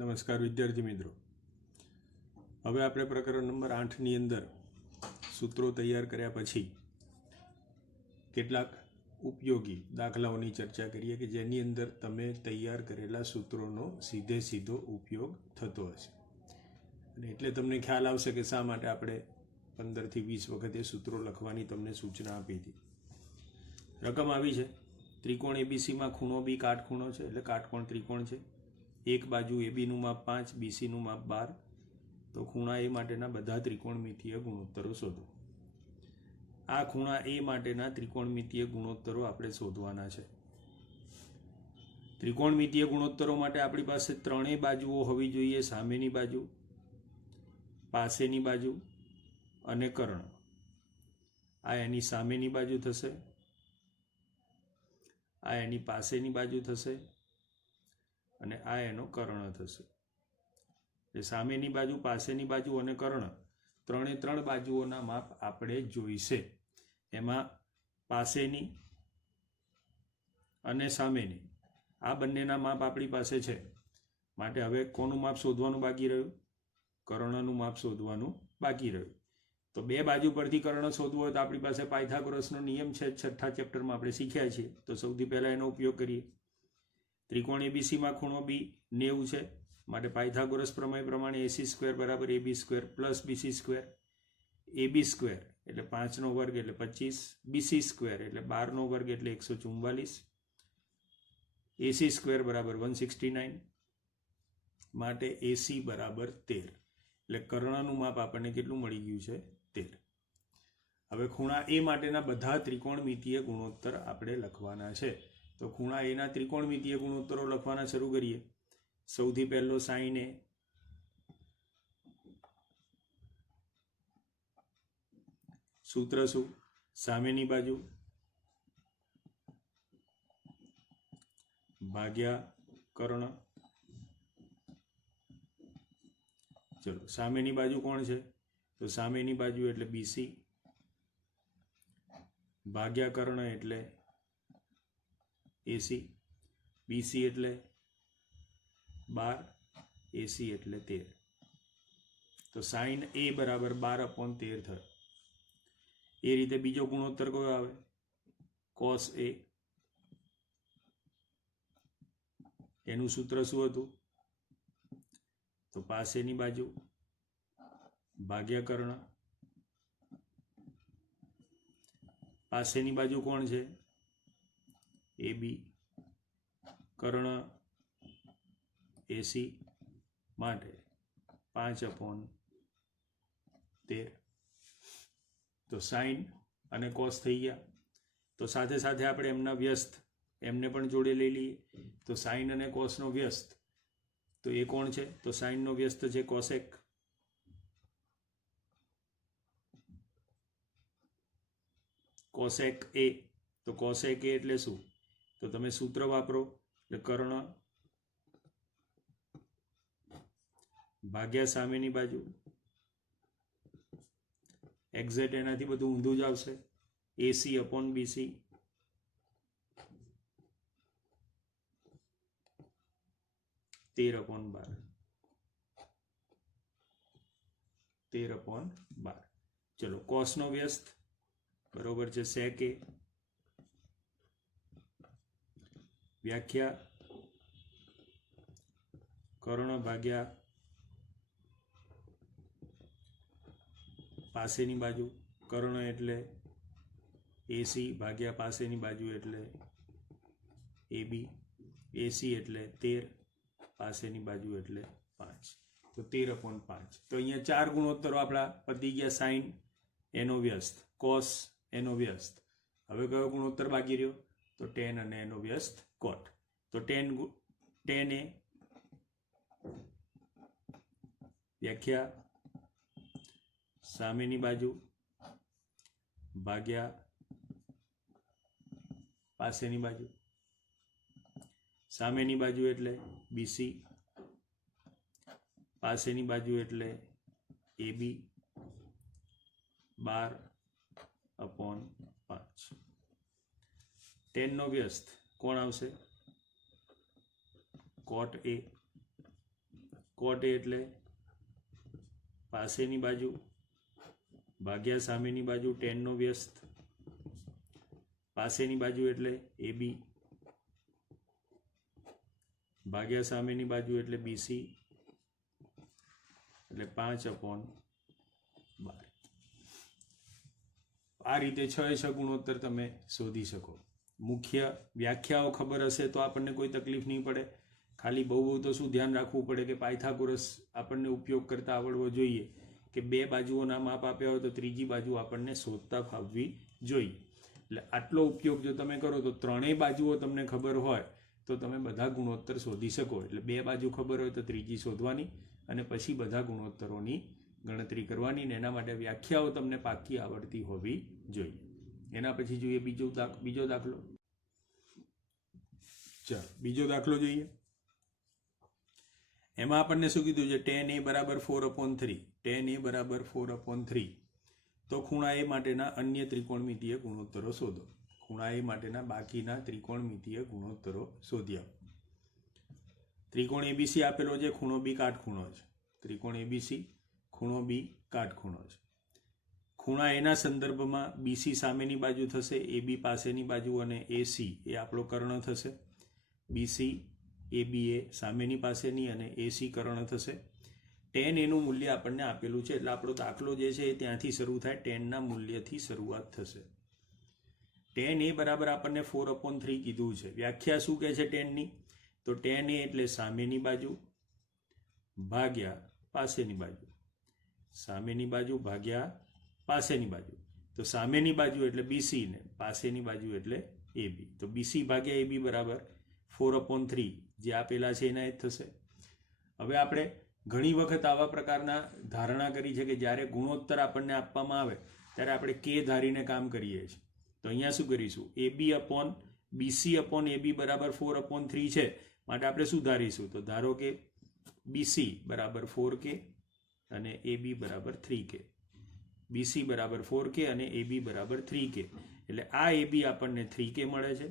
નમસ્કાર વિદ્યાર્થી મિત્રો, હવે આપણે પ્રકરણ નંબર 8ની અંદર સૂત્રો તૈયાર કર્યા પછી કેટલાક ઉપયોગી દાખલાઓની ચર્ચા કરીએ કે જેની અંદર તમે તૈયાર કરેલા સૂત્રોનો સીધો ઉપયોગ થતો હશે અને એટલે તમને ખ્યાલ આવશે કે શા માટે આપણે 15 થી 20 વખત એ સૂત્રો લખવાની તમને સૂચના આપી હતી. રકમ આવી છે, ત્રિકોણ એબીસીમાં ખૂણો બી કાટખૂણો છે, એટલે કાટકોણ ત્રિકોણ છે. એક બાજુ એબીનું માપ 5, બીસીનું માપ 12. તો ખૂણા એ માટેના બધા ત્રિકોણમિતીય ગુણોત્તરો શોધો. આ ખૂણા એ માટેના ત્રિકોણમિતીય ગુણોત્તરો આપણે શોધવાના છે. ત્રિકોણમિતીય ગુણોત્તરો માટે આપણી પાસે ત્રણેય બાજુઓ હોવી જોઈએ: સામેની બાજુ, પાસેની બાજુ અને કર્ણ. આ એની સામેની બાજુ થશે, આ એની પાસેની બાજુ થશે અને આ એનો કર્ણ થશે. એ સામેની બાજુ, પાસેની બાજુ અને કર્ણ ત્રણે ત્રણ બાજુઓના માપ આપણે જોઈશે. એમાં પાસેની અને સામેની આ બંનેના માપ આપણી પાસે છે, માટે હવે કોનું માપ શોધવાનું બાકી રહ્યું? કર્ણનું માપ શોધવાનું બાકી રહ્યું. તો બે બાજુ પરથી કર્ણ શોધવું હોય તો આપણી પાસે પાયથાગોરસનો નિયમ છે, 6થા ચેપ્ટરમાં આપણે શીખ્યા છીએ. તો સૌથી પહેલાં એનો ઉપયોગ કરીએ. ત્રિકોણ એબીસીમાં ખૂણો બી 90 છે, માટે પાયથાગોરસ પ્રમેય પ્રમાણે AC² બરાબર AB² પ્લસ BC². AB² એટલે 5નો વર્ગ એટલે 25, BC² એટલે 12નો વર્ગ એટલે 144, AC² બરાબર 169, માટે AC બરાબર 13. એટલે કર્ણનું માપ આપણને કેટલું મળી ગયું છે? 13. હવે ખૂણા એ માટેના બધા ત્રિકોણમિતીય ગુણોત્તર આપણે લખવાના છે. તો ખૂણા એના ત્રિકોણમિતીય ગુણોત્તરો લખવાના શરૂ કરીએ. સૌથી પહેલો sin A, સૂત્ર શું? સામેની બાજુ ભાગ્યા કર્ણ. ચલો, સામેની બાજુ કોણ છે? તો સામેની બાજુ એટલે BC ભાગ્યા કર્ણ એટલે AC. BC એટલે 12, AC એટલે 13. તો sin A બરાબર 12/13 થયો. એ રીતે બીજો ગુણોત્તર કયો આવે? cos A. એનું સૂત્ર શું હતું? તો પાસેની બાજુ ભાગ્યા કર્ણ. પાસેની બાજુ કોણ છે? AB. કર્ણ AC, માટે 5/13. તો સાઇન અને કોસ થઈ ગયા. તો સાથે સાથે આપણે એમના વ્યસ્ત એમને પણ જોડે લઈ લઈએ. તો સાઇન અને કોસનો વ્યસ્ત, તો એ કોણ છે? તો સાઇનનો વ્યસ્ત છે કોસેક. Cosec A. તો કોસેક A એટલે શું? તો તમે સૂત્ર વાપરો એટલે કર્ણ ભાગ્યા સામેની બાજુ. એક્ઝેક્ટ એનાથી બધું ઊંધું જ આવશે. AC/BC. (13/12). 13/12. ચલો, કોસનો વ્યસ્ત બરોબર છે sec A. વ્યાખ્યા કર્ણ ભાગ્યા પાસેની બાજુ. કર્ણ એટલે AC ભાગ્યા પાસેની બાજુ એટલે AB. AC એટલે 13, પાસેની બાજુ એટલે 5. તો 13/5. તો અહીંયા 4 ગુણોત્તરો આપણા પતી ગયા. સાઇન એનો વ્યસ્ત, કોસ એનો વ્યસ્ત. હવે કયો ગુણોત્તર બાકી રહ્યો? તો tan અને એનો વ્યસ્ત cot. તો tan A વ્યાખ્યા સામેની બાજુ ભાગ્યા પાસેની બાજુ. સામેની બાજુ એટલે BC, પાસેની બાજુ એટલે AB. 12/5. tan નો વ્યસ્ત કોણ આવશે? cot A. કોટ એ એટલે પાસેની બાજુ ભાગ્યા સામેની બાજુ ટેનનો વ્યસ્ત, પાસેની બાજુ એટલે AB ભાગ્યા સામેની બાજુ એટલે BC, એટલે 5/12. આ રીતે 6 ગુણોત્તર તમે શોધી શકો. મુખ્ય વ્યાખ્યાઓ ખબર હશે તો આપણને કોઈ તકલીફ નહીં પડે. ખાલી બહુ તો શું ધ્યાન રાખવું પડે કે પાયથાગોરસ આપણને ઉપયોગ કરતા આવડવો જોઈએ કે બે બાજુઓના માપ આપ્યા હોય તો ત્રીજી બાજુ આપણને શોધતા ફાવવી જોઈએ. એટલે આટલો ઉપયોગ જો તમે કરો તો ત્રણેય બાજુઓ તમને ખબર હોય તો તમે બધા ગુણોત્તર શોધી શકો. એટલે બે બાજુ ખબર હોય તો ત્રીજી શોધવાની અને પછી બધા ગુણોત્તરોની ગણતરી કરવાની, ને એના માટે વ્યાખ્યાઓ તમને પાકી આવડતી હોવી જોઈએ. એના પછી જોઈએ બીજો દાખલો. ચાલો બીજો દાખલો જોઈએ. એમાં આપણને શું કીધું છે? tan a બરાબર 4/3. tan a બરાબર 4/3. તો ખૂણા એ માટેના અન્ય ત્રિકોણમિતીય ગુણોત્તરો શોધો. ખૂણા એ માટેના બાકીના ત્રિકોણમિતીય ગુણોત્તરો શોધ્યા. ત્રિકોણ ABC આપેલો છે, ખૂણો B કાટખૂણો છે. ત્રિકોણ ABC, ખૂણો B કાટખૂણો છે. ખૂણા એના સંદર્ભમાં BC સામેની બાજુ થશે, AB પાસેની બાજુ અને AC એ આપણો કર્ણ થશે. BC AB એ સામેની પાસેની અને AC કર્ણ થશે. tan એનું મૂલ્ય આપણને આપેલું છે એટલે આપણો દાખલો જે છે એ ત્યાંથી શરૂ થાય, tanના મૂલ્યથી શરૂઆત થશે. tan એ બરાબર આપણને 4/3 કીધું છે. વ્યાખ્યા શું કહે છે tanની? તો tan એ એટલે સામેની બાજુ ભાગ્યા પાસેની બાજુ, સામેની બાજુ ભાગ્યા પાસેની બાજુ. તો સામેની બાજુ એટલે BC ને પાસેની બાજુ એટલે AB. તો BC ભાગ્યા AB બરાબર 4/3 જે આપેલા છે એના જ થશે. હવે આપણે ઘણી વખત આવા પ્રકારના ધારણા કરી છે કે જ્યારે ગુણોત્તર આપણને આપવામાં આવે ત્યારે આપણે કે ધારીને કામ કરીએ છીએ. તો અહીંયા શું કરીશું? BC/AB બરાબર 4/3 છે માટે આપણે શું ધારીશું? તો ધારો કે BC બરાબર 4K અને AB બરાબર 3K. BC બરાબર 4K અને AB બરાબર 3K. એટલે આ AB આપણને 3K મળે છે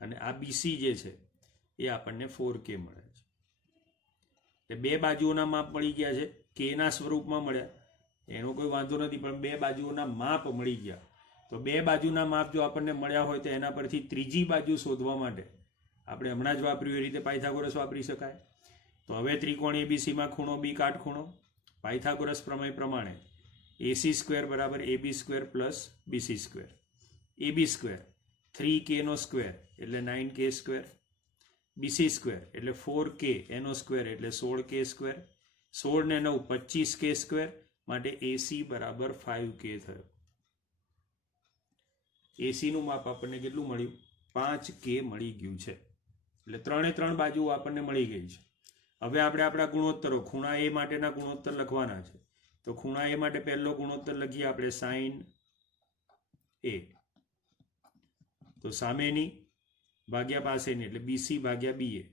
અને આ BC જે છે એ આપણને 4K મળે છે. એટલે બે બાજુઓના માપ મળી ગયા છે. Kના સ્વરૂપમાં મળ્યા એનો કોઈ વાંધો નથી, પણ બે બાજુઓના માપ મળી ગયા. તો બે બાજુના માપ જો આપણને મળ્યા હોય તો એના પરથી ત્રીજી બાજુ શોધવા માટે આપણે હમણાં જ વાપર્યું એ રીતે પાયથાગોરસ વાપરી શકાય. તો હવે ત્રિકોણ ABCમાં ખૂણો B કાટખૂણો. પાયથાગોરસ પ્રમેય પ્રમાણે AC² બરાબર AB² plus BC². AB² 3K નો સ્ક્વેર એટલે 9K². BC² એટલે 4K એનો સ્ક્વેર એટલે 16K². 16 ને 9 25K² માટે AC બરાબર 5K થયો. AC નું માપ આપણને કેટલું મળ્યું? 5K મળી ગયું છે. એટલે ત્રણે ત્રણ બાજુઓ આપણને મળી ગઈ છે. હવે આપણે આપણા ગુણોત્તરો ખૂણા એ માટેના ગુણોત્તર લખવાના છે. તો ખૂણા એ માટે પહેલો ગુણોત્તર લખીએ આપણે sin A. તો સામેની ભાગ્યા પાસેની એટલે BC ભાગ્યા BA.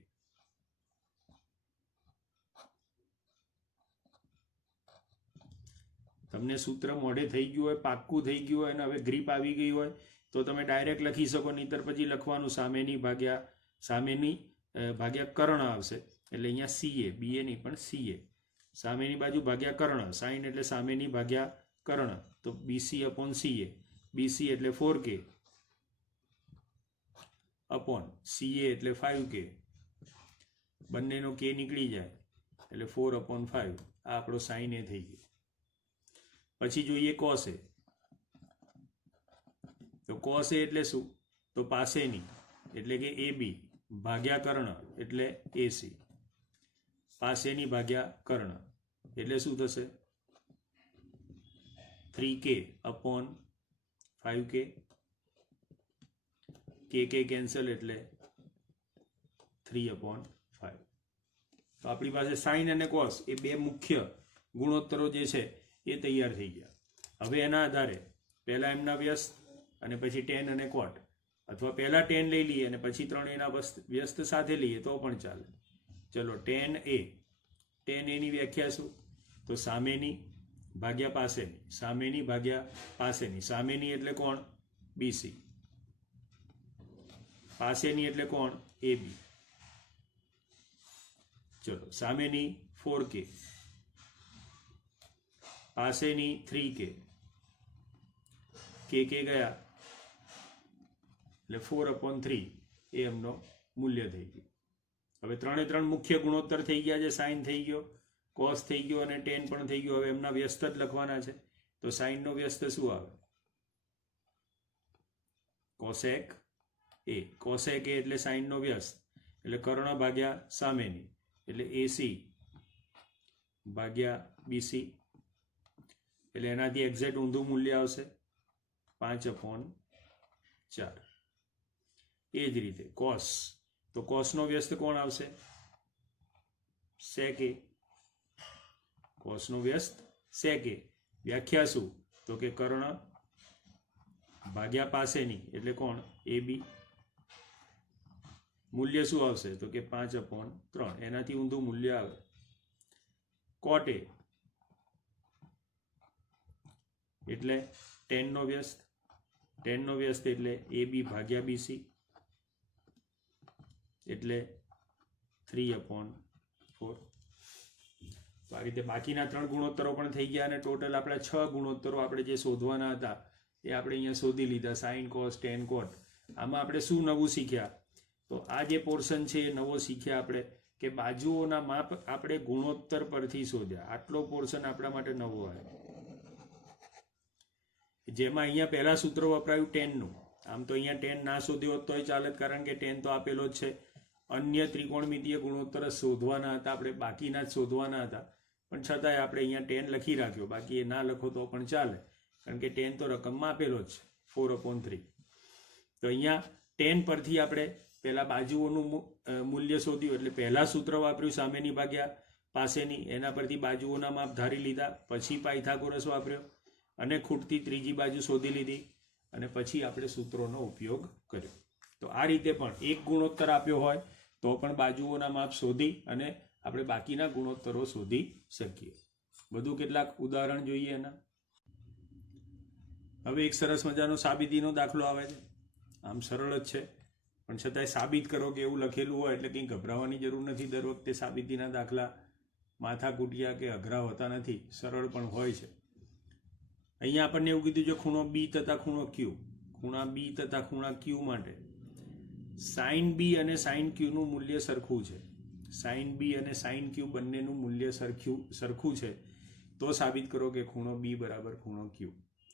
તમને સૂત્ર મોઢે થઈ ગયું હોય, પાક્કું થઈ ગયું હોય અને હવે ગ્રીપ આવી ગઈ હોય તો તમે ડાયરેક્ટ લખી શકો, નહીતર પછી લખવાનું સામેની ભાગ્યા કર્ણ આવશે. એટલે અહીંયા CA, BA નહીં પણ CA. સામેની બાજુ ભાગ્યા કર્ણ, સાઇન એટલે સામેની ભાગ્યા કર્ણ, તો BC/CA. BC એટલે 4K અપોન CA એટલે 5K. બંનેનો K નીકળી જાય એટલે 4/5. આ આપણો સાઇન એ થઈ ગયો. પછી જોઈએ cos A. તો cos A એટલે શું? તો પાસેની એટલે કે AB ભાગ્યા કર્ણ એટલે AC. પાસેની ભાગ્યા કર્ણ એટલે શું થશે? 3K/5K. K કેન્સલ એટલે 3/5. તો આપણી પાસે સાઇન અને કોસ એ બે મુખ્ય ગુણોત્તરો જે છે એ તૈયાર થઈ ગયા. હવે એના આધારે પહેલા એમના વ્યસ્ત અને પછી tan અને cot, અથવા પહેલા tan લઈ લઈએ અને પછી ત્રણેયના વ્યસ્ત સાથે લઈએ તો પણ ચાલે. ચલો tan A. tan A ની વ્યાખ્યા શું? તો સામેની ભાગ્યા પાસેની, સામેની ભાગ્યા પાસેની. સામેની એટલે કોણ? BC. પાસેની એટલે કોણ? AB. ચલો સામેની 4k, પાસેની 3k, k ગયા એટલે 4/3 એ એમનો મૂલ્ય થઈ ગયું. હવે 3 મુખ્ય ગુણોત્તર થઈ ગયા છે. સાઇન થઈ ગયો, કોસ થઈ ગયો અને ટેન પણ થઈ ગયો. હવે એમના વ્યસ્ત જ લખવાના છે. તો સાઇનનો વ્યસ્ત શું આવે? કોસેક એ. કોસેક એ એટલે સાઇનનો વ્યસ્ત એટલે કર્ણ ભાગ્યા સામેની એટલે AC ભાગ્યા BC એટલે એનાથી એક્ઝેક્ટ ઊંધું મૂલ્ય આવશે 5/4. એ જ રીતે કોસ, તો કોસનો વ્યસ્ત કોણ આવશે? સેક એ. કોસનો વ્યસ્ત સેક એ. વ્યાખ્યા શું? તો કે કર્ણ ભાગ્યા પાસેની એટલે કોણ? AB. મૂલ્ય શું આવશે? તો કે 5/3. એનાથી ઊંધું મૂલ્ય આવે કોટ એ એટલે ટેનનો વ્યસ્ત. ટેનનો વ્યસ્ત એટલે AB ભાગ્યા BC એટલે 3/4. તો આ રીતે બાકીના 3 ગુણોત્તરો પણ થઈ ગયા અને ટોટલ આપણા 6 ગુણોત્તરો આપણે જે શોધવાના હતા એ આપણે અહીંયા શોધી લીધા. સાઇન, કોસ, ટેન, કોટ. આમાં આપણે શું નવું શીખ્યા? તો આ જે પોર્શન છે એ નવો શીખ્યા આપણે કે બાજુઓના માપ આપણે ગુણોત્તર પરથી શોધ્યા. આટલો પોર્શન આપણા માટે નવો આવ્યો. જેમાં અહીંયા પહેલા સૂત્ર વપરાયું ટેનનું. આમ તો અહીંયા ટેન ના શોધ્યો હોત તોય ચાલે, કારણ કે ટેન તો આપેલો જ છે. અન્ય ત્રિકોણમિતીય ગુણોત્તર શોધવાના હતા આપણે, બાકીના જ શોધવાના હતા. પણ છતાંય આપણે અહીંયા ટેન લખી રાખ્યો. બાકી એ ના લખો તો પણ ચાલે, કારણ કે ટેન તો રકમમાં આપેલો જ 4/3. તો અહીંયા ટેન પરથી આપણે પહેલા બાજુઓનું મૂલ્ય શોધ્યું એટલે પહેલા સૂત્ર વાપર્યું સામેની ભાગ્યા પાસેની. એના પરથી બાજુઓના માપ ધારી લીધા. પછી પાયથાગોરસ વાપર્યો અને ખૂટતી ત્રીજી બાજુ શોધી લીધી અને પછી આપણે સૂત્રોનો ઉપયોગ કર્યો. તો આ રીતે પણ એક ગુણોત્તર આપ્યો હોય તો પણ બાજુઓના માપ શોધી અને આપણે બાકીના ગુણોત્તરો શોધી શકીએ. બધું કેટલાક ઉદાહરણ જોઈએ એના. હવે એક સરસ મજાનો સાબિતીનો દાખલો આવે છે. આમ સરળ જ છે પણ છતાંય સાબિત કરો કે એવું લખેલું હોય એટલે કંઈ ગભરાવાની જરૂર નથી. દર વખતે સાબિતીના દાખલા માથાકૂટિયા કે અઘરા હોતા નથી, સરળ પણ હોય છે. અહીંયા આપણને એવું કીધું છે ખૂણો B તથા ખૂણો Q. ખૂણા B તથા ખૂણા Q માટે સાઇન B અને સાઇન Q નું મૂલ્ય સરખું છે. સાઇન B અને સાઇન Q બંનેનું મૂલ્ય સરખું છે તો સાબિત કરો કે ખૂણો B બરાબર ખૂણો Q.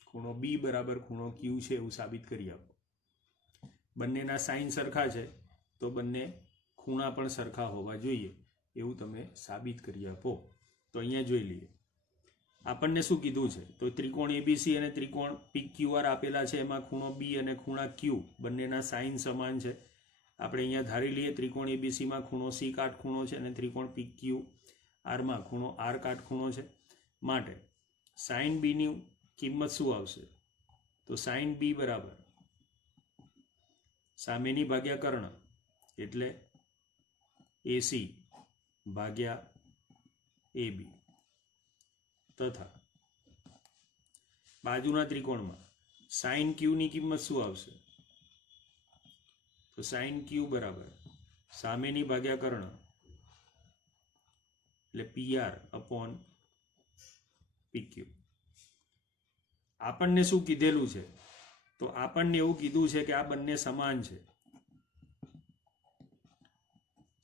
ખૂણો B બરાબર ખૂણો Q છે એવું સાબિત કરી આપો. બંનેના સાઇન સરખા છે તો બંને ખૂણા પણ સરખા હોવા જોઈએ એવું તમે સાબિત કરી આપો. તો અહીંયા જોઈ લઈએ આપણને શું કીધું છે. તો ત્રિકોણ ABC અને ત્રિકોણ PQR આપેલા છે. એમાં ખૂણો B અને ખૂણા Q બંનેના સાઇન સમાન છે. આપણે અહીંયા ધારી લઈએ ત્રિકોણ ABCમાં ખૂણો C કાટખૂણો છે અને ત્રિકોણ PQRમાં ખૂણો R કાટખૂણો છે. માટે સાઇન B ની કિંમત શું આવશે? તો સાઇન B બરાબર સામેની ભાગ્યા કર્ણ એટલે AC ભાગ્યા AB તથા બાજુના ત્રિકોણમાં સાઇન Q ની કિંમત શું આવશે? તો સાઇન Q બરાબર સામેની ભાગ્યા કર્ણ એટલે PR/PQ. આપણને શું કીધેલું છે? તો આપણને એવું કીધું છે કે આ બંને સમાન છે.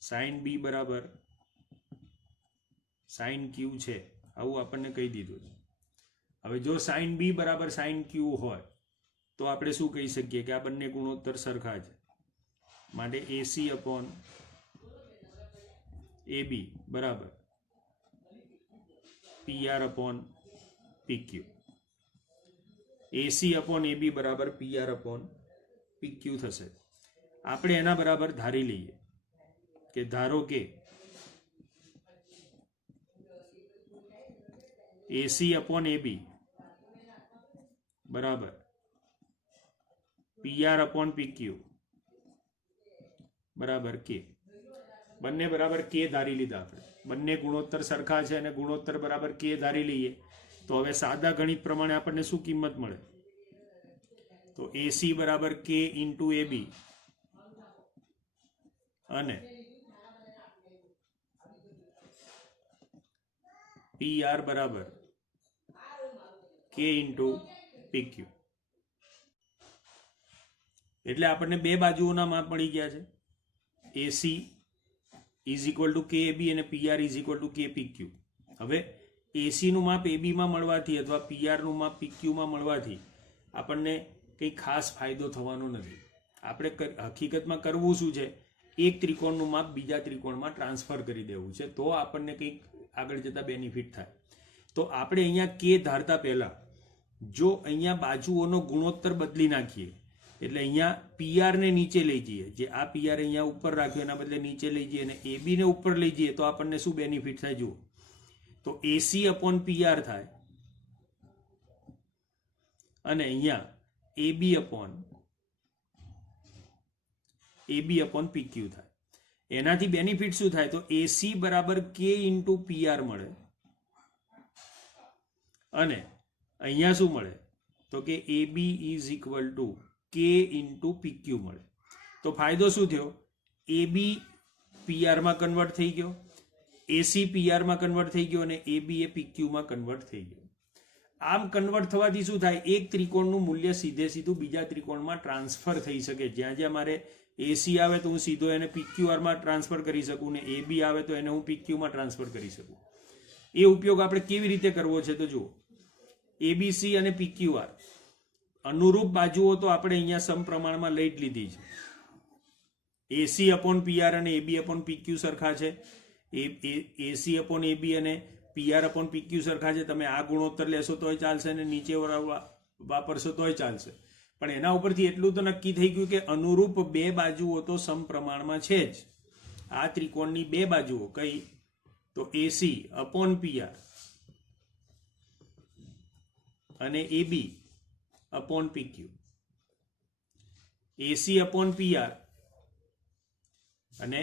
સાઇન B બરાબર સાઇન Q છે આવું આપણને કહી દીધું છે. હવે જો સાઇન B બરાબર સાઇન Q હોય તો આપણે શું કહી શકીએ કે આ બંને ગુણોત્તર સરખા છે. માટે AC/AB બરાબર PR/PQ. AC/AB બરાબર PR/PQ થશે. આપણે એના બરાબર ધારી લઈએ કે ધારો કે AC/AB બરાબર PR/PQ બરાબર K. બંને બરાબર K ધારી લીધા. આપણે બંને ગુણોત્તર સરખા છે અને ગુણોત્તર બરાબર K ધારી લઈએ તો હવે સાદા ગણિત પ્રમાણે આપણને શું કિંમત મળે? તો AC બરાબર K × AB અને PR બરાબર K ઇન્ટુ PQ. એટલે આપણને બે બાજુઓના માપ મળી ગયા છે. AC is equal to KB અને PR is equal to KPQ. હવે AC નું માપ AB માં મળવાથી અથવા PR નું માપ PQ માં મળવાથી આપણને કંઈ ખાસ ફાયદો થવાનો નથી. આપણે હકીકતમાં કરવું શું છે, એક ત્રિકોણનું માપ બીજા ત્રિકોણમાં ટ્રાન્સફર કરી દેવું છે, તો આપણને કંઈક આગળ જતા બેનિફિટ થાય. તો આપણે અહીંયા K ધારતા પહેલા જો અહીંયા બાજુઓનો ગુણોત્તર બદલી નાખીએ, એટલે અહીંયા PR ને નીચે લઈ જઈએ, જે આ PR અહીંયા ઉપર રાખ્યો એના બદલે નીચે લઈ જઈએ અને AB ને ઉપર લઈ જઈએ, તો આપણને શું બેનિફિટ થાય જુઓ. તો AC અપોન PR થાય અને અહીંયા AB અપોન PQ થાય. એનાથી બેનિફિટ શું થાય, તો AC બરાબર K ઇન્ટુ PR મળે અને અહીંયા શું મળે, તો કે AB is equal to K into PQ મળે. તો ફાયદો શું થયો, AB PR માં કન્વર્ટ થઈ ગયો, AC PR માં કન્વર્ટ થઈ ગયો અને AB એ PQ માં કન્વર્ટ થઈ ગયો. આમ કન્વર્ટ થવાથી શું થાય, એક ત્રિકોણનું મૂલ્ય સીધે સીધું બીજા ત્રિકોણમાં ટ્રાન્સફર થઈ શકે. જ્યાં જ્યાં મારે AC આવે તો હું સીધો એને PQR માં ટ્રાન્સફર કરી શકું ને AB આવે તો એને હું PQ માં ટ્રાન્સફર કરી શકું. એ ઉપયોગ આપણે કેવી રીતે કરવો છે, તો જુઓ, ABC અને PQR અનુરૂપ બાજુઓ તો આપણે અહીંયા સમપ્રમાણમાં લઈ જ લીધી છે. AC અપોન PR અને AB અપોન PQ સરખા છે, AC અપોન AB અને PR અપોન PQ સરખા છે. તમે આ ગુણોત્તર લેશો તોય ચાલશે અને નીચે વાપરશો તોય ચાલશે. પણ એના ઉપરથી એટલું તો નક્કી થઈ ગયું કે અનુરૂપ બે બાજુઓ તો સમપ્રમાણમાં છે જ. આ ત્રિકોણની બે બાજુઓ કઈ, તો AC અપોન PR અને AB upon PQ. AC upon PR અને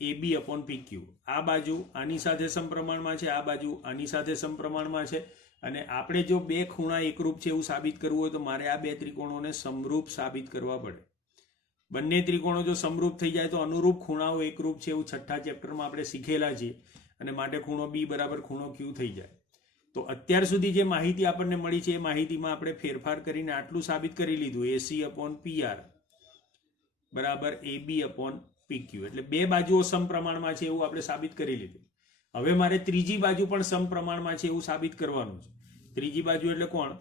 AB અપોન PQ. આ બાજુ આની સાથે સમપ્રમાણમાં છે, આ બાજુ આની સાથે સમપ્રમાણમાં છે. અને આપણે જો બે ખૂણા એકરૂપ છે એવું સાબિત કરવું હોય તો મારે આ બે ત્રિકોણોને સમરૂપ સાબિત કરવા પડે. બંને ત્રિકોણો જો સમરૂપ થઈ જાય તો અનુરૂપ ખૂણાઓ એકરૂપ છે એવું છઠ્ઠા ચેપ્ટરમાં આપણે શીખેલા છીએ અને માટે ખૂણો B બરાબર ખૂણો Q થઈ જાય. તો અત્યાર સુધી જે માહિતી આપણને મળી છે એ માહિતીમાં આપણે ફેરફાર કરીને આટલું સાબિત કરી લીધું, AC અપોન PR બરાબર AB અપોન PQ. એટલે બે બાજુઓ સમપ્રમાણમાં છે એવું આપણે સાબિત કરી લીધું. હવે મારે ત્રીજી બાજુ પણ સમપ્રમાણમાં છે એવું સાબિત કરવાનું છે. ત્રીજી બાજુ એટલે કોણ,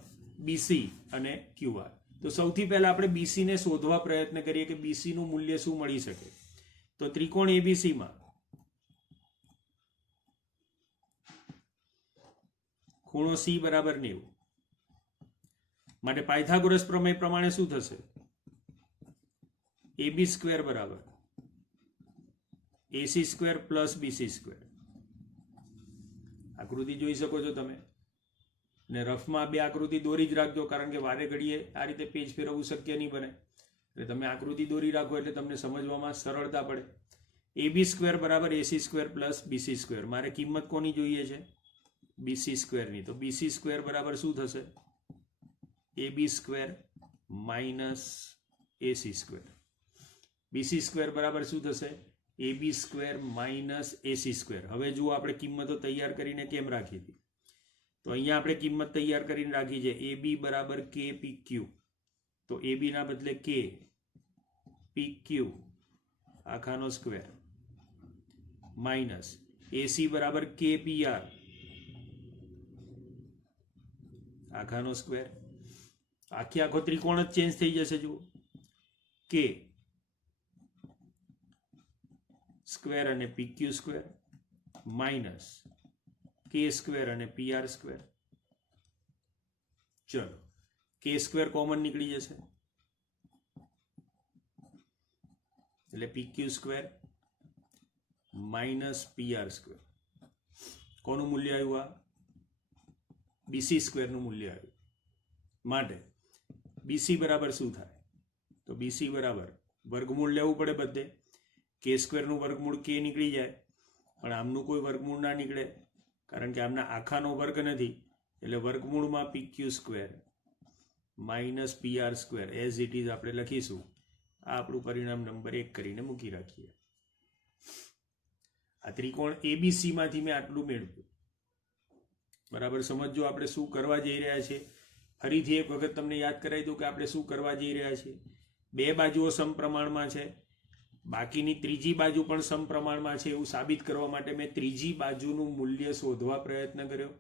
BC અને QR. તો સૌથી પહેલા આપણે BC ને શોધવા પ્રયત્ન કરીએ કે BC નું મૂલ્ય શું મળી શકે. તો ત્રિકોણ ABC માં ખૂણો C બરાબર 90 માટે પાયથાગોરસ પ્રમેય પ્રમાણે શું થશે, AB સ્ક્વેર બરાબર AC square plus BC square. આકૃતિ જોઈ શકો છો તમે, ને રફમાં બે આકૃતિ દોરી જ રાખજો, કારણ કે વારે ઘડીએ આ રીતે પેજ ફેરવવું શક્ય નહીં બને. એટલે તમે આકૃતિ દોરી રાખો એટલે તમને સમજવામાં સરળતા પડે. AB સ્ક્વેર બરાબર AC square plus BC square. મારે કિંમત કોની જોઈએ છે, BC સ્ક્વેરની. તો BC સ્ક્વેર બરાબર શું થશે, AB square minus AC square. BC square બરાબર શું થશે, AB square minus AC square. હવે જુઓ આપણે કિંમતો તૈયાર કરીને કેમ રાખી હતી, તો અહીંયા આપણે કિંમત તૈયાર કરીને રાખી છે AB બરાબર KPQ. તો AB ના બદલે K, PQ આખાનો સ્ક્વેર માઇનસ AC બરાબર KPR આખાનો સ્ક્વેર. આખો ત્રિકોણ જ ચેન્જ થઈ જશે. જુઓ, K સ્ક્વેર અને PQ square minus K square અને PR સ્ક્વેર. ચલો, K સ્ક્વેર કોમન નીકળી જશે એટલે PQ square minus PR square. કોનું મૂલ્ય આવ્યું, આ BC સ્ક્વેર નું મૂલ્ય આવ્યું. માટે BC બરાબર શું થાય, તો BC બરાબર વર્ગમૂળ લેવું પડે બધે. K સ્ક્વેર નું વર્ગમૂળ K નીકળી જાય, પણ આમનું કોઈ વર્ગમૂળ ના નીકળે કારણ કે આમના આખાનો વર્ગ નથી. એટલે વર્ગમૂળમાં PQ square minus PR square as it is આપણે લખીશું. આ આપણું પરિણામ નંબર 1 કરીને મૂકી રાખીએ. આ ત્રિકોણ ABC માંથી મેં આટલું મેળવ્યું. બરાબર સમજો આપણે શું કરવા જઈ રહ્યા છે. ફરીથી એક વખત તમને યાદ કરાવી દઉં કે આપણે શું કરવા જઈ રહ્યા છીએ. બે બાજુઓ સમપ્રમાણમાં છે, બાકીની ત્રીજી બાજુ પણ સમપ્રમાણમાં છે એવું સાબિત કરવા માટે મેં ત્રીજી બાજુનું મૂલ્ય શોધવા પ્રયત્ન કર્યો.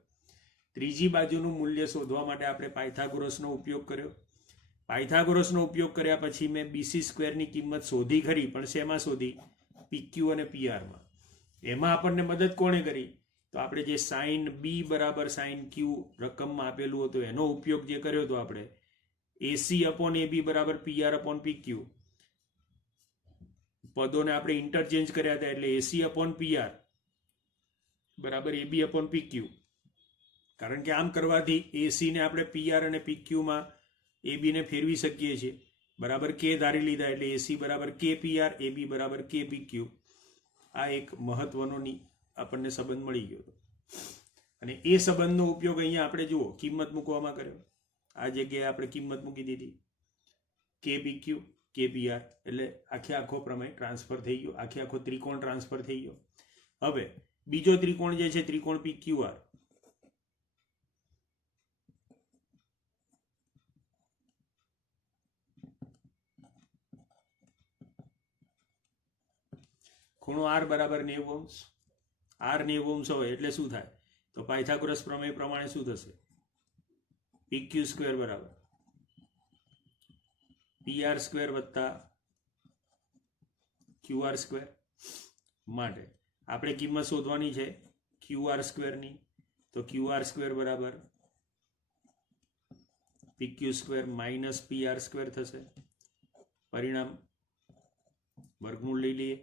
ત્રીજી બાજુનું મૂલ્ય શોધવા માટે આપણે પાયથાગોરસનો ઉપયોગ કર્યો. પાયથાગોરસનો ઉપયોગ કર્યા પછી મેં BC સ્ક્વેરની કિંમત શોધી ખરી, પણ શેમાં શોધી? PQ અને PRમાં. એમાં આપણને મદદ કોણે કરી? તો આપણે જે સાઇન B બરાબર સાઇન Q રકમમાં આપેલું હતું એનો ઉપયોગ જે કર્યો હતો આપણે, AC/AB બરાબર PR/PQ. પદોને આપણે ઇન્ટરચેન્જ કર્યા હતા એટલે AC/PR બરાબર AB/PQ. કારણ કે આમ કરવાથી AC ને આપણે PR અને PQ માં AB ને ફેરવી શકીએ છીએ. બરાબર K ધારી લીધા એટલે AC બરાબર KPR, AB બરાબર KPQ. આ એક મહત્વનો આપણને સંબંધ મળી ગયો હતો. અને એ સંબંધનો ઉપયોગ અહીંયા આપણે જુઓ કિંમત મૂકવામાં કર્યો. આ જગ્યાએ આપણે કિંમત મૂકી દીધી KPQ KPR, એટલે આખો પ્રમેય ટ્રાન્સફર થઈ ગયો, આખો ત્રિકોણ ટ્રાન્સફર થઈ ગયો. હવે બીજો ત્રિકોણ જે છે ત્રિકોણ PQR, ખૂણો R બરાબર 90°. R 90° હોય એટલે શું થાય? તો પાયથાગોરસ પ્રમેય પ્રમાણે શું થશે? PQ સ્ક્વેર બરાબર PR સ્ક્વેર વત્તા QR સ્ક્વેર. માટે આપણે કિંમત શોધવાની છે QR સ્ક્વેરની, તો QR સ્ક્વેર બરાબર PQ square minus PR square થશે. પરિણામ વર્ગમૂળ લઈ લઈએ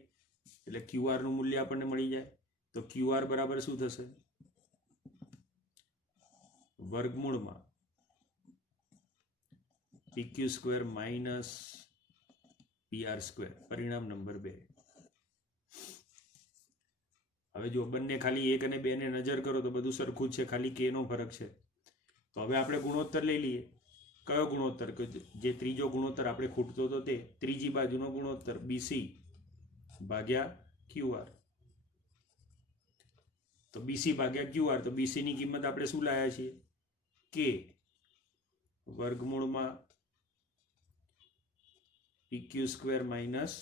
એટલે QR નું મૂલ્ય આપણને મળી જાય. તો QR બરાબર શું થશે? વર્ગમૂળમાં PQ square minus PR square. પરિણામ નંબર 2. હવે જો બંને ખાલી 1 અને 2 ને નજર કરો તો બધું સરખું જ છે, ખાલી K નો ફરક છે. તો હવે આપણે ગુણોત્તર લઈ લઈએ. કયો ગુણોત્તર? કે જે ત્રીજો ગુણોત્તર આપણે ખૂટતો હતો તે ત્રીજી બાજુનો ગુણોત્તર BC ભાગ્યા QR. તો BC ભાગ્યા QR, તો BC ની કિંમત આપણે શું લાયા છીએ? K વર્ગમૂળમાં PQ square minus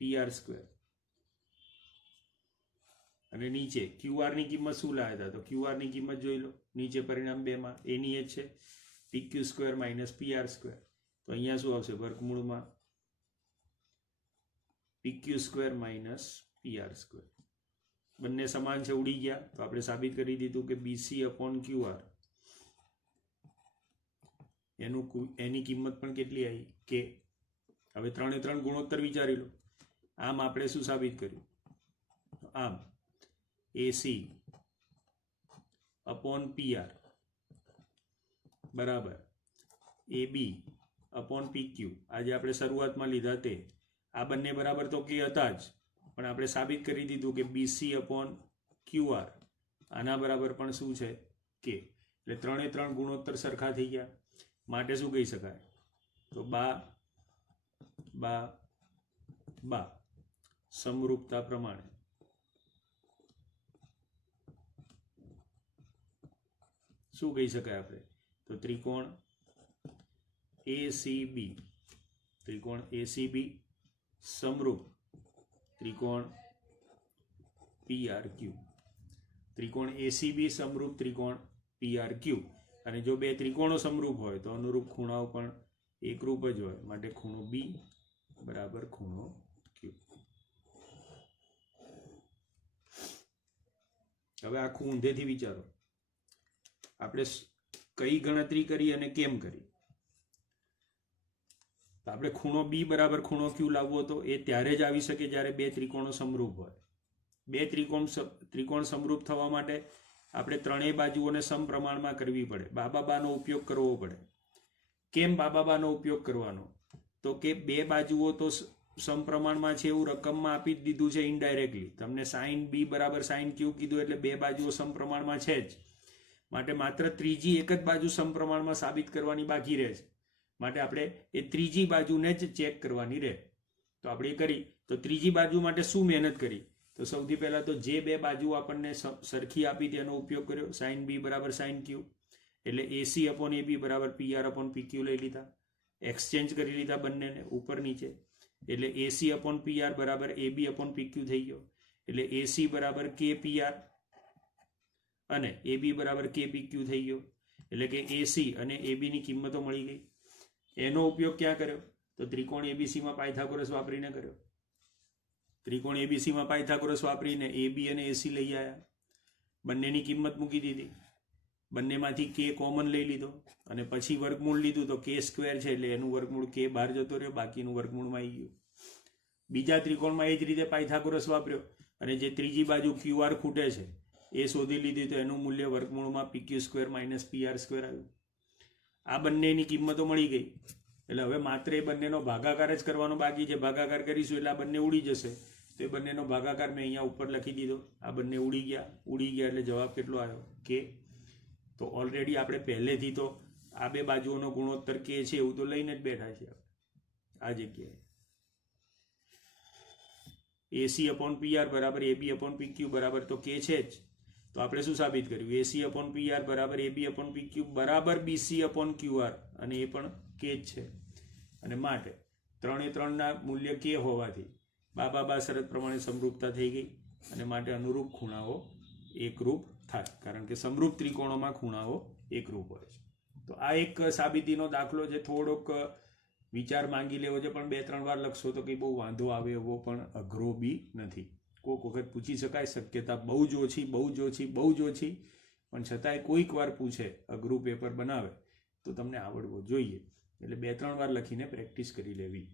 PR square. અને નીચે QR ની કિંમત શું લાયા હતા? તો QR ની કિંમત જોઈ લો નીચે પરિણામ 2 માં એની એ છે PQ square minus PR square. તો અહીંયા શું આવશે? વર્ગમૂળમાં PQ square minus PR square. બંને સમાન છે, ઉડી ગયા. તો આપણે સાબિત કરી દીધું કે BC/QR એની કિંમત પણ કેટલી આવી? K. હવે 3 એ 3 ગુણોત્તર વિચારી લો. આમ આપણે શું સાબિત કર્યું? આમ AC/PR બરાબર AB/PQ. આજે આપણે શરૂઆતમાં લીધા તે આ બંને બરાબર તો K હતા જ, પણ આપણે સાબિત કરી દીધું કે BC/QR આના બરાબર પણ શું છે? K. એટલે 3 એ 3 ગુણોત્તર સરખા થઈ ગયા. માટે શું કહી શકાય? તો બા સમરૂપતા પ્રમાણે શું કહી શકાય આપણે? તો ત્રિકોણ ACB સમરૂપ ત્રિકોણ PRQ. ત્રિકોણ ACB સમરૂપ ત્રિકોણ PRQ. અને જો બે ત્રિકોણો સમરૂપ હોય તો અનુરૂપ ખૂણાઓ પણ એકરૂપ જ હોય. માટે ખૂણો B બરાબર ખૂણો Q. હવે આખું ઊંધેથી વિચારો. આપણે કઈ ગણતરી કરી અને કેમ કરી? તો આપણે ખૂણો B બરાબર ખૂણો Q લાવવો તો એ ત્યારે જ આવી શકે જ્યારે બે ત્રિકોણો સમરૂપ હોય. બે ત્રિકોણ સમરૂપ થવા માટે આપણે ત્રણેય બાજુઓને સમપ્રમાણમાં કરવી પડે. બાનો ઉપયોગ કરવો પડે. કેમ બાનો ઉપયોગ કરવાનો? તો કે બે બાજુઓ તો સમપ્રમાણમાં છે એવું રકમમાં આપી જ દીધું છે ઇનડાયરેક્ટલી. તમને સાઇન B બરાબર સાઇન Q કીધું એટલે બે બાજુઓ સમપ્રમાણમાં છે જ. માટે માત્ર ત્રીજી એક જ બાજુ સમપ્રમાણમાં સાબિત કરવાની બાકી રહે છે. માટે આપણે એ ત્રીજી બાજુને જ ચેક કરવાની રહે. તો આપણે એ કરી. તો ત્રીજી બાજુ માટે શું મહેનત કરી? તો સૌથી પહેલાં તો જે બે બાજુ આપણને સરખી આપી તેનો ઉપયોગ કર્યો. સાઇન બી બરાબર સાઇન ક્યુ, એટલે AC અપોન AB બરાબર PR અપોન PQ લઈ લીધા. એક્સચેન્જ કરી લીધા બંનેને ઉપર નીચે, એટલે AC અપોન PR બરાબર AB અપોન PQ થઈ ગયો. એટલે AC બરાબર KPR અને AB બરાબર KPQ થઈ ગયો. એટલે કે AC અને AB ની કિંમતો મળી ગઈ. એનો ઉપયોગ ક્યાં કર્યો? તો ત્રિકોણ ABCમાં પાયથાગોરસ વાપરીને કર્યો. ત્રિકોણ ABCમાં પાયથાગોરસ વાપરીને AB અને AC લઈ આવ્યા, બંનેની કિંમત મૂકી દીધી, બંનેમાંથી K કોમન લઈ લીધો અને પછી વર્ગમૂળ લીધું તો K સ્ક્વેર છે એટલે એનું વર્ગમૂળ K બહાર જતો રહ્યો, બાકીનું વર્ગમૂળમાં આવી ગયું. બીજા ત્રિકોણમાં એ જ રીતે પાયથાગોરસ વાપર્યો અને જે ત્રીજી બાજુ QR ખૂટે છે એ શોધી લીધી તો એનું મૂલ્ય વર્ગમૂળમાં PQ square minus PR square આવ્યું. આ બંનેની કિંમતો મળી ગઈ એટલે હવે માત્ર એ બંનેનો ભાગાકાર જ કરવાનો બાકી છે. ભાગાકાર કરીશું એટલે આ બંને ઉડી જશે, તો એ બંનેનો ભાગાકાર મેં અહીંયા ઉપર લખી દીધો. આ બંને ઉડી ગયા એટલે જવાબ કેટલો આવ્યો? K. તો ઓલરેડી આપણે પહેલેથી તો આ બે બાજુઓનો ગુણોત્તર K છે એવું તો લઈને જ બેઠા છીએ આ જગ્યાએ. AC અપોન PR બરાબર AB અપોન PQ બરાબર તો K છે જ, તો આપણે શું સાબિત કર્યું? AC અપોન PR બરાબર AB અપોન PQ બરાબર BC અપોન QR, અને એ પણ K જ છે. અને માટે 3 ના મૂલ્ય K હોવાથી બા શરત પ્રમાણે સમરૂપતા થઈ ગઈ અને માટે અનુરૂપ ખૂણાઓ એકરૂપ થાય, કારણ કે સમરૂપ ત્રિકોણોમાં ખૂણાઓ એકરૂપ હોય છે. તો આ એક સાબિતીનો દાખલો છે. થોડોક વિચાર માંગી લેવો છે, પણ 2-3 વાર લખશો તો કંઈ બહુ વાંધો આવે એવો પણ અઘરો બી નથી. કોઈક વખત પૂછી શકાય, શક્યતા બહુ જ ઓછી, પણ છતાંય કોઈક વાર પૂછે, અઘરું પેપર બનાવે તો તમને આવડવો જોઈએ. એટલે 2-3 વાર લખીને પ્રેક્ટિસ કરી લેવી.